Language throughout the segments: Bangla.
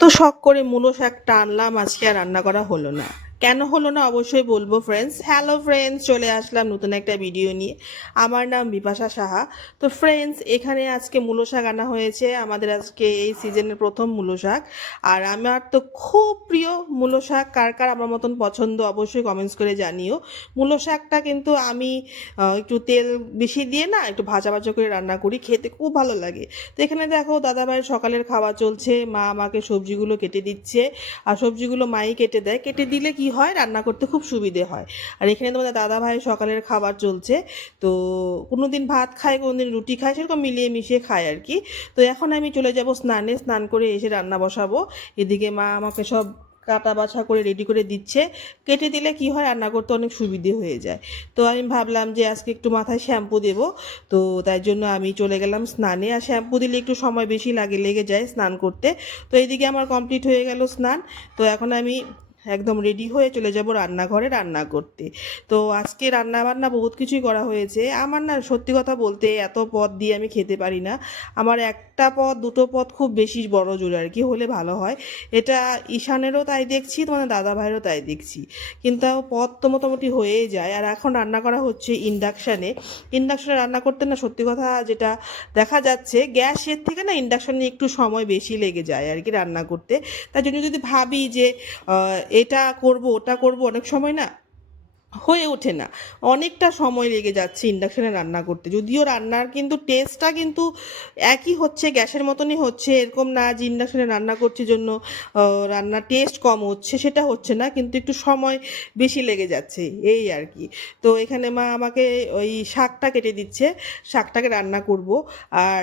এত শখ করে মূলো শাকটা আনলাম, আজকে আর রান্না করা হলো না। কেন হলো না অবশ্যই বলবো ফ্রেন্ডস। হ্যালো ফ্রেন্ডস, চলে আসলাম নতুন একটা ভিডিও নিয়ে। আমার নাম বিপাশা সাহা। তো ফ্রেন্ডস, এখানে আজকে মূলো শাক আনা হয়েছে, আমাদের আজকে এই সিজনের প্রথম মূলো শাক। আর আমার তো খুব প্রিয় মূলো শাক। কার কার আমার মতন পছন্দ অবশ্যই কমেন্টস করে জানিও। মূলো শাকটা কিন্তু আমি একটু তেল বেশি দিয়ে না, একটু ভাজা ভাজা করে রান্না করি, খেতে খুব ভালো লাগে। তো এখানে দেখো দাদাভাইয়ের সকালের খাওয়া চলছে, মা আমাকে সবজিগুলো কেটে দিচ্ছে। আর সবজিগুলো মাই কেটে দেয়, কেটে দিলে কি হয় রান্না করতে খুব সুবিধে হয়। আর এখানে তোমাদের দাদাভাইয়ের সকালের খাবার চলছে। তো কোনো দিন ভাত খায়, কোনো দিন রুটি খায়, সেরকম মিলিয়ে মিশিয়ে খায় আর কি। তো এখন আমি চলে যাব স্নানে, স্নান করে এসে রান্না বসাবো। এদিকে মা আমাকে সব কাটা বাছা করে রেডি করে দিচ্ছে। কেটে দিলে কি হয় রান্না করতে অনেক সুবিধে হয়ে যায়। তো আমি ভাবলাম যে আজকে একটু মাথায় শ্যাম্পু দেবো। তো তাই জন্য আমি চলে গেলাম স্নানে। আর শ্যাম্পু দিলে একটু সময় বেশি লেগে যায় স্নান করতে। তো এইদিকে আমার কমপ্লিট হয়ে গেল স্নান। তো এখন আমি একদম রেডি হয়ে চলে যাব রান্নাঘরে রান্না করতে। তো আজকে রান্না বান্না বহুত কিছুই করা হয়েছে। আমার না সত্যি কথা বলতে এত পদ দিয়ে আমি খেতে পারি না। আমার একটা পদ দুটো পদ খুব বেশি বড় জোর আর কি হলে ভালো হয়। এটা ঈশানেরও তাই দেখছি, তোমার দাদা ভাইয়েরও তাই দেখছি। কিন্তু পদ তো মোটামুটি হয়েই যায়। আর এখন রান্না করা হচ্ছে ইন্ডাকশানে। ইন্ডাকশানে রান্না করতে না সত্যি কথা যেটা দেখা যাচ্ছে, গ্যাসের থেকে না ইন্ডাকশানে একটু সময় বেশি লেগে যায় আর কি রান্না করতে। তার জন্য যদি ভাবি যে এটা করব ওটা করব, অনেক সময় না হয়ে ওঠে না। অনেকটা সময় লেগে যাচ্ছে ইন্ডাকশানে রান্না করতে। যদিও রান্নার কিন্তু টেস্টটা কিন্তু একই হচ্ছে, গ্যাসের মতনই হচ্ছে, এরকম না যে ইন্ডাকশানে রান্না করছি জন্য রান্নার টেস্ট কম হচ্ছে, সেটা হচ্ছে না, কিন্তু একটু সময় বেশি লেগে যাচ্ছে এই আর কি। তো এখানে মা আমাকে ওই শাকটা কেটে দিচ্ছে, শাকটাকে রান্না করব। আর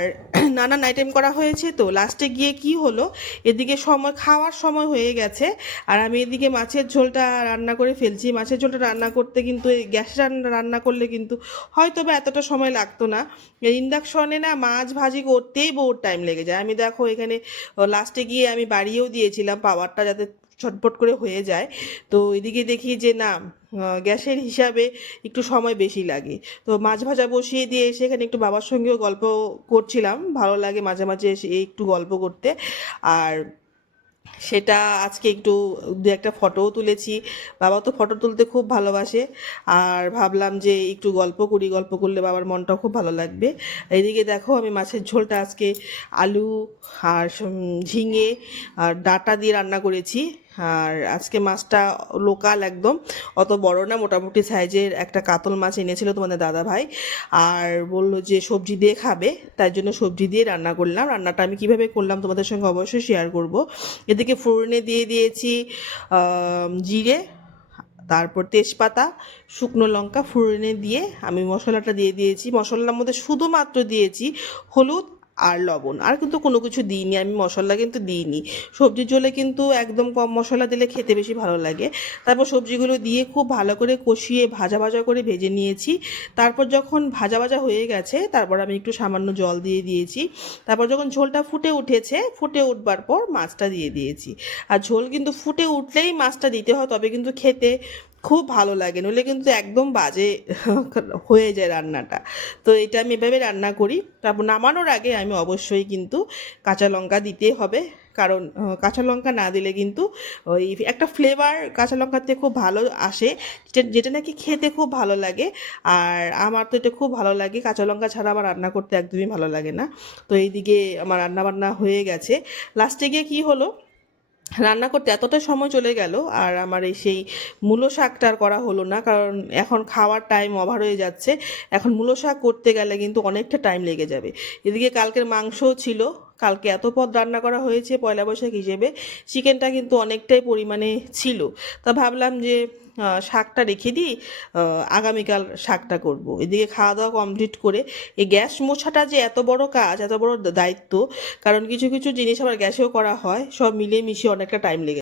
নানান আইটেম করা হয়েছে, তো লাস্টে গিয়ে কি হলো, এদিকে সময় খাওয়ার সময় হয়ে গেছে। আর আমি এদিকে মাছের ঝোলটা রান্না করে ফেলছি। মাছের ঝোলটা রান্না করতে কিন্তু এই গ্যাস রান্না করলে কিন্তু হয়তো বা এতটা সময় লাগতো না। ইন্ডাকশনে না মাছ ভাজি করতেই বহুত টাইম লেগে যায়। আমি দেখো এখানে লাস্টে গিয়ে আমি বাড়িয়েও দিয়েছিলাম পাওয়ারটা, যাতে ছটপট করে হয়ে যায়। তো এদিকে দেখি যে না, গ্যাসের হিসাবে একটু সময় বেশি লাগে। তো মাছ ভাজা বসিয়ে দিয়ে এসে এখানে একটু বাবার সঙ্গেও গল্প করছিলাম, ভালো লাগে মাঝে মাঝে এসে একটু গল্প করতে। আর সেটা আজকে একটু দু একটা ফটোও তুলেছি। বাবা তো ফটো তুলতে খুব ভালোবাসে। আর ভাবলাম যে একটু গল্প করি, গল্প করলে বাবার মনটাও খুব ভালো লাগবে। এইদিকে দেখো আমি মাছের ঝোলটা আজকে আলু আর ঝিঙে আর ডাঁটা দিয়ে রান্না করেছি। আর আজকে মাছটা লোকাল একদম, অত বড় না, মোটামুটি সাইজের একটা কাতল মাছ এনেছিল তোমাদের দাদা ভাই। আর বললো যে সবজি দিয়ে খাবে, তাই জন্য সবজি দিয়ে রান্না করলাম। রান্নাটা আমি কিভাবে করলাম তোমাদের সঙ্গে অবশ্যই শেয়ার করব। এদিকে ফোড়নে দিয়ে দিয়েছি জিরে, তারপর তেজপাতা, শুকনো লঙ্কা ফোড়নে দিয়ে আমি মশলাটা দিয়ে দিয়েছি। মশলার মধ্যে শুধুমাত্র দিয়েছি হলুদ আর লবণ, আর কিন্তু কোনো কিছু দিইনি, আমি মশলা কিন্তু দিইনি। সবজির ঝোলে কিন্তু একদম কম মশলা দিলে খেতে বেশি ভালো লাগে। তারপর সবজিগুলো দিয়ে খুব ভালো করে কষিয়ে ভাজা ভাজা করে ভেজে নিয়েছি। তারপর যখন ভাজা ভাজা হয়ে গেছে, তারপর আমি একটু সামান্য জল দিয়ে দিয়েছি। তারপর যখন ঝোলটা ফুটে উঠেছে, ফুটে উঠবার পর মাছটা দিয়ে দিয়েছি। আর ঝোল কিন্তু ফুটে উঠলেই মাছটা দিতে হয়, তবে কিন্তু খেতে খুব ভালো লাগে, নইলে কিন্তু একদম বাজে হয়ে যায় রান্নাটা। তো এটা আমি এভাবে রান্না করি। তারপর নামানোর আগে আমি অবশ্যই কিন্তু কাঁচা লঙ্কা দিতে হবে, কারণ কাঁচা লঙ্কা না দিলে কিন্তু ওই একটা ফ্লেভার কাঁচা লঙ্কাতে খুব ভালো আসে, যেটা নাকি খেতে খুব ভালো লাগে। আর আমার তো এটা খুব ভালো লাগে, কাঁচা লঙ্কা ছাড়া আমার রান্না করতে একদমই ভালো লাগে না। তো এইদিকে আমার রান্না বান্না হয়ে গেছে। লাস্টে গিয়ে কি হলো, রান্না করতে এতটা সময় চলে গেল, আর আমার এই সেই মূলো শাকটা আর করা হলো না, কারণ এখন খাওয়ার টাইম ওভার হয়ে যাচ্ছে। এখন মূলো শাক করতে গেলে কিন্তু অনেকটা টাইম লেগে যাবে। এদিকে কালকের মাংসও ছিল, কালকে এত পদ রান্না করা হয়েছে পয়লা বৈশাখ হিসেবে, চিকেনটা কিন্তু অনেকটাই পরিমাণে ছিল। তা ভাবলাম যে শাকটা রেখে দিই, আগামীকাল শাকটা করব। এদিকে খাওয়া দাওয়া কমপ্লিট করে, এই গ্যাস মোছাটা যে এত বড় কাজ, এত বড় দায়িত্ব, কারণ কিছু কিছু জিনিস আবার গ্যাসেও করা হয়, সব মিলিয়ে মিশিয়ে অনেকটা টাইম লেগে